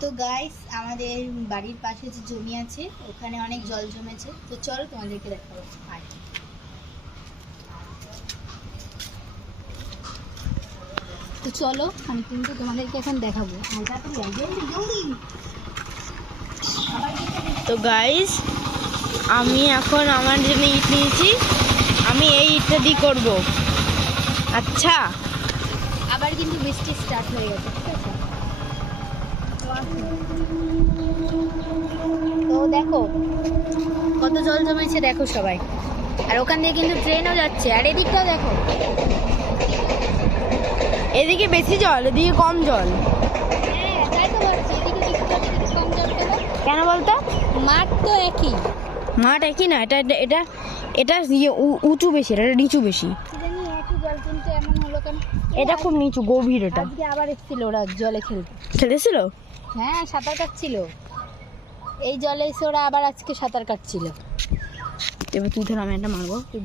তো গাইস আমাদের বাড়ির পাশে যে জমি আছে ওখানে অনেক জল জমেছে। তো চলো তোমাদেরকে দেখাবো। তো চলো আমি কিন্তু তোমাদেরকে এখন দেখাবো। তো গাইস আমি এখন আমার জন্য ইট নিয়েছি। আমি এই ইটটা দিয়ে করব। আচ্ছা। আবার কিন্তু বৃষ্টি স্টার্ট হয়ে গেছে ঠিক আছে? তো দেখো কত জল জমেছে দেখো সবাই। আর ওখান দিয়ে কিন্তু ট্রেনও যাচ্ছে। আর এদিকটাও দেখো। এদিকে বেশি জল এদিকে কম জল। হ্যাঁ কেন বলতো? মাঠ তো একই। মাঠ একই না এটা এটা- এটা ইয়ে উঁচু বেশি এটা নিচু বেশি। কিন্তু হলো কেন? এটা খুব নিচু গভীর এটা। আজকে আবার এসেছিল ওরা জলে খেলতে। খেলেছিল? হ্যাঁ সাঁতার কাটছিল। এই জলে এসে ওরা আবার আজকে সাঁতার কাটছিল। এবার তুই ধর আমি একটা মারবো। তুই বল।